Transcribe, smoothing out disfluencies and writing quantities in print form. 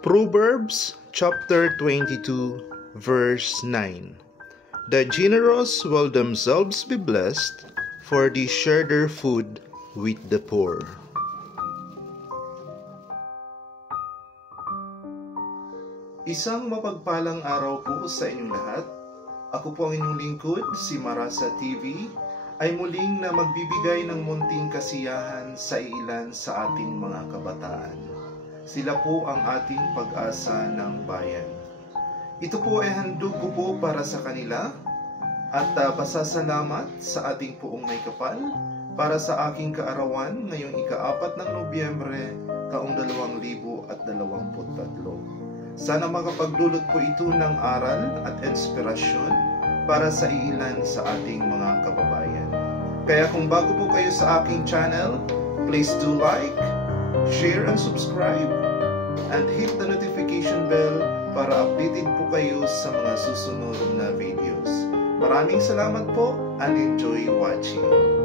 Proverbs chapter 22 verse 9. The generous will themselves be blessed, for they share their food with the poor. Isang mapagpalang araw po sa inyong lahat. Ako po ang inyong lingkod, si Marasa TV, ay muling na magbibigay ng munting kasiyahan sa ilan sa ating mga kabataan. Sila po ang ating pag-asa ng bayan. Ito po ay handog ko po para sa kanila at pasasalamat sa ating poong may kapal para sa aking kaarawan ngayong ika-4 ng Nobyembre taong 2023. Sana makapagdulot po ito ng aral at inspirasyon para sa ilan sa ating mga kababayan. Kaya kung bago po kayo sa aking channel, please do like, share and subscribe, and hit the notification bell para updated po kayo sa mga susunod na videos. Maraming salamat po and enjoy watching.